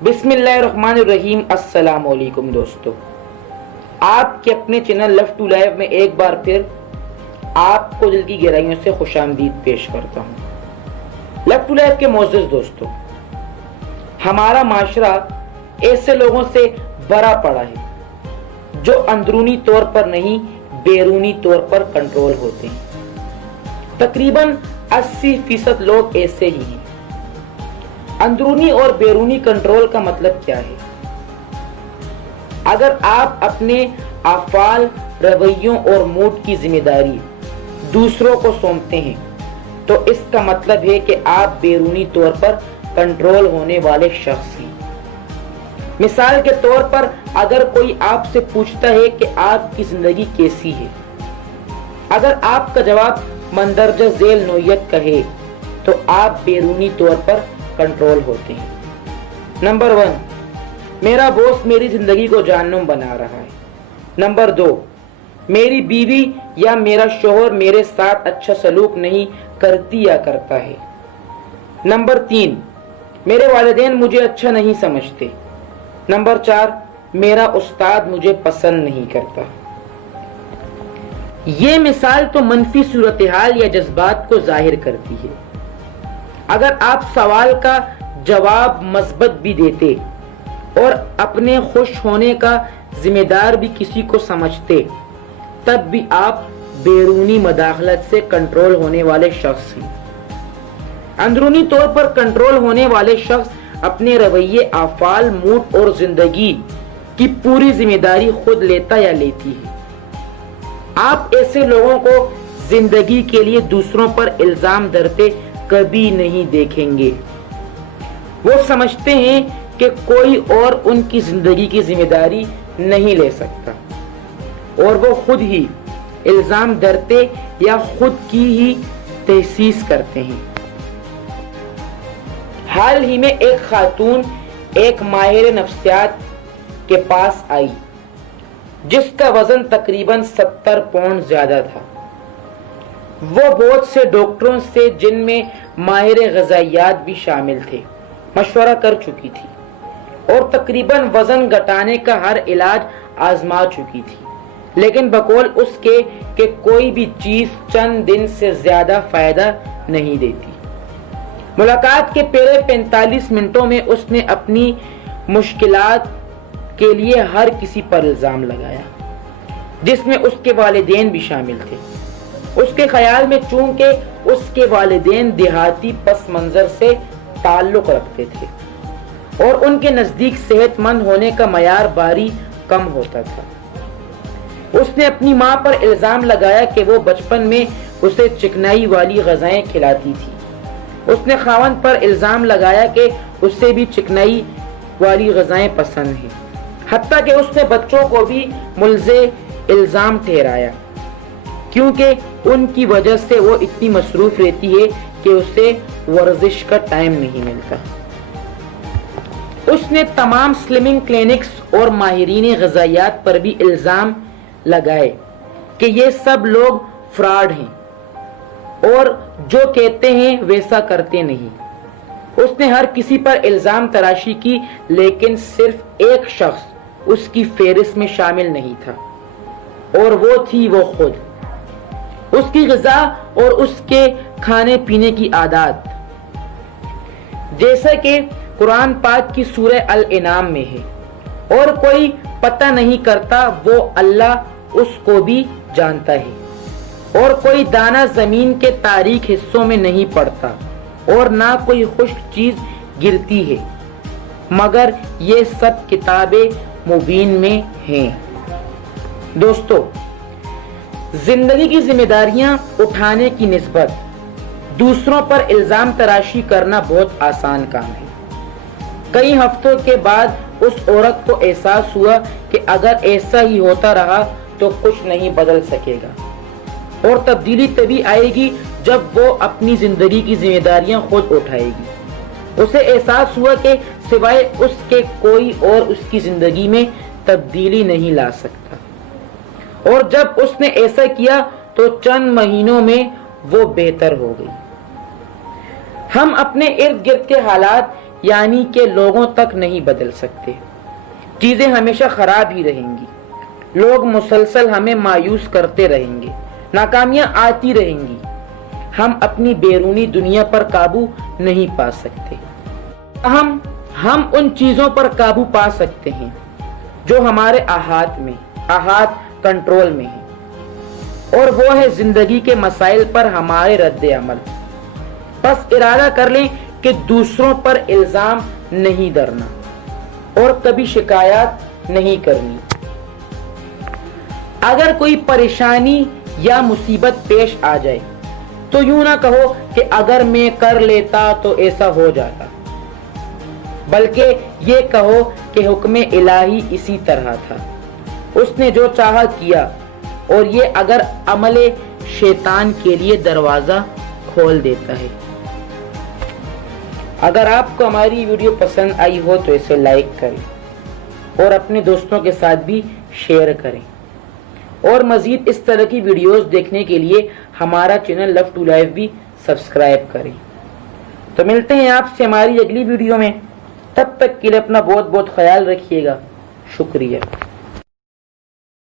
بسم اللہ الرحمن الرحیم۔ السلام علیکم دوستو، آپ کے اپنے چینل لف ٹو لائف میں ایک بار پھر آپ کو دل کی گہرائیوں سے خوش آمدید پیش کرتا ہوں۔ لف ٹو لائف کے معزز دوستو، ہمارا معاشرہ ایسے لوگوں سے بھرا پڑا ہے جو اندرونی طور پر نہیں بیرونی طور پر کنٹرول ہوتے ہیں۔ تقریباً 80% لوگ ایسے ہی ہیں۔ اندرونی اور بیرونی کنٹرول کا مطلب کیا ہے؟ اگر آپ اپنے افعال، رویوں اور موڈ کی ذمہ داری دوسروں کو سونپتے ہیں تو اس کا مطلب ہے کہ آپ بیرونی طور پر کنٹرول ہونے والے شخص ہیں۔ مثال کے طور پر اگر کوئی آپ سے پوچھتا ہے کہ آپ کی زندگی کیسی ہے، اگر آپ کا جواب مندرجہ ذیل نوعیت کا ہے تو آپ بیرونی طور پر کنٹرول ہوتے ہیں۔ نمبر 1، میرا باس میری زندگی کو جہنم بنا رہا ہے۔ نمبر 2، میری بیوی یا میرا شوہر میرے ساتھ اچھا سلوک نہیں کرتی یا کرتا ہے۔ نمبر 3، میرے والدین مجھے اچھا نہیں سمجھتے۔ نمبر 4، میرا استاد مجھے پسند نہیں کرتا۔ یہ مثال تو منفی صورتحال یا جذبات کو ظاہر کرتی ہے۔ اگر آپ سوال کا جواب مثبت بھی دیتے اور اپنے خوش ہونے کا ذمہ دار بھی کسی کو سمجھتے، تب بھی آپ بیرونی مداخلت سے کنٹرول ہونے والے شخص ہیں۔ اندرونی طور پر کنٹرول ہونے والے شخص اپنے رویے، افعال، موڈ اور زندگی کی پوری ذمہ داری خود لیتا یا لیتی ہے۔ آپ ایسے لوگوں کو زندگی کے لیے دوسروں پر الزام دھرتے کبھی نہیں دیکھیں گے۔ وہ سمجھتے ہیں کہ کوئی اور ان کی زندگی کی ذمہ داری نہیں لے سکتا اور وہ خود ہی الزام دھرتے یا خود کی ہی تحسیس کرتے ہیں۔ حال ہی میں ایک خاتون ایک ماہر نفسیات کے پاس آئی جس کا وزن تقریباً 70 پاؤنڈ زیادہ تھا۔ وہ بہت سے ڈاکٹروں سے، جن میں ماہر غذائیات بھی شامل تھے، مشورہ کر چکی تھی اور تقریباً وزن گھٹانے کا ہر علاج آزما چکی تھی، لیکن بقول اس کے کہ کوئی بھی چیز چند دن سے زیادہ فائدہ نہیں دیتی۔ ملاقات کے پہلے 45 منٹوں میں اس نے اپنی مشکلات کے لیے ہر کسی پر الزام لگایا، جس میں اس کے والدین بھی شامل تھے۔ اس کے خیال میں چونکہ اس کے والدین دیہاتی پس منظر سے تعلق رکھتے تھے اور ان کے نزدیک صحت مند ہونے کا معیار باری کم ہوتا تھا، اس نے اپنی ماں پر الزام لگایا کہ وہ بچپن میں اسے چکنائی والی غذائیں کھلاتی تھی۔ اس نے خاوند پر الزام لگایا کہ اسے بھی چکنائی والی غذائیں پسند ہیں، حتیٰ کہ اس نے بچوں کو بھی ملزم الزام ٹھہرایا کیونکہ ان کی وجہ سے وہ اتنی مصروف رہتی ہے کہ اسے ورزش کا ٹائم نہیں ملتا۔ اس نے تمام سلمنگ کلینکس اور ماہرین غذائیات پر بھی الزام لگائے کہ یہ سب لوگ فراڈ ہیں اور جو کہتے ہیں ویسا کرتے نہیں۔ اس نے ہر کسی پر الزام تراشی کی، لیکن صرف ایک شخص اس کی فہرست میں شامل نہیں تھا اور وہ تھی وہ خود، اس کی غذا اور اس کے کھانے پینے کی عادات۔ جیسا کہ قرآن پاک کی سورہ الانعام میں ہے، اور کوئی پتہ نہیں کرتا وہ اللہ اس کو بھی جانتا ہے، اور کوئی دانہ زمین کے تاریک حصوں میں نہیں پڑتا اور نہ کوئی خشک چیز گرتی ہے مگر یہ سب کتاب مبین میں ہیں۔ دوستو، زندگی کی ذمہ داریاں اٹھانے کی نسبت دوسروں پر الزام تراشی کرنا بہت آسان کام ہے۔ کئی ہفتوں کے بعد اس عورت کو احساس ہوا کہ اگر ایسا ہی ہوتا رہا تو کچھ نہیں بدل سکے گا اور تبدیلی تبھی آئے گی جب وہ اپنی زندگی کی ذمہ داریاں خود اٹھائے گی۔ اسے احساس ہوا کہ سوائے اس کے کوئی اور اس کی زندگی میں تبدیلی نہیں لا سکتا، اور جب اس نے ایسا کیا تو چند مہینوں میں وہ بہتر ہو گئی۔ ہم اپنے ارد گرد کے حالات یعنی کہ لوگوں تک نہیں بدل سکتے۔ چیزیں ہمیشہ خراب ہی رہیں گی، لوگ مسلسل ہمیں مایوس کرتے رہیں گے، ناکامیاں آتی رہیں گی، ہم اپنی بیرونی دنیا پر قابو نہیں پا سکتے۔ ہم ان چیزوں پر قابو پا سکتے ہیں جو ہمارے احاطہ کنٹرول میں ہیں، اور وہ ہے زندگی کے مسائل پر ہمارے رد عمل۔ بس ارادہ کر لیں کہ دوسروں پر الزام نہیں دھرنا اور کبھی شکایات نہیں کرنی۔ اگر کوئی پریشانی یا مصیبت پیش آ جائے تو یوں نہ کہو کہ اگر میں کر لیتا تو ایسا ہو جاتا، بلکہ یہ کہو کہ حکم الہی اسی طرح تھا، اس نے جو چاہا کیا، اور یہ اگر عمل شیطان کے لیے دروازہ کھول دیتا ہے۔ اگر آپ کو ہماری ویڈیو پسند آئی ہو تو اسے لائک کریں اور اپنے دوستوں کے ساتھ بھی شیئر کریں، اور مزید اس طرح کی ویڈیوز دیکھنے کے لیے ہمارا چینل لو ٹو لائف بھی سبسکرائب کریں۔ تو ملتے ہیں آپ سے ہماری اگلی ویڈیو میں، تب تک کے لیے اپنا بہت بہت خیال رکھیے گا۔ شکریہ۔